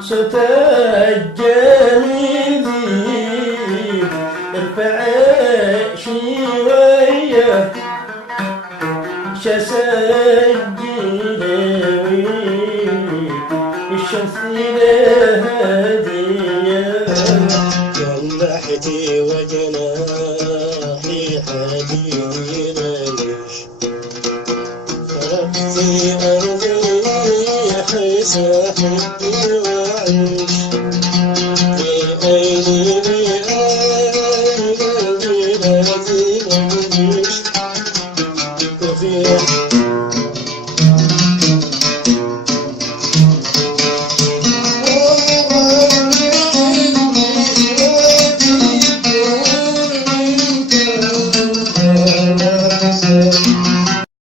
صوتك جميل ارفع شوية شسجل الشمس هادية جنحتي وجناحي حديد ليش فرقتي أرضي حيث أحبي وأعيش بعيني بعين قلبي لا تغنيش وفي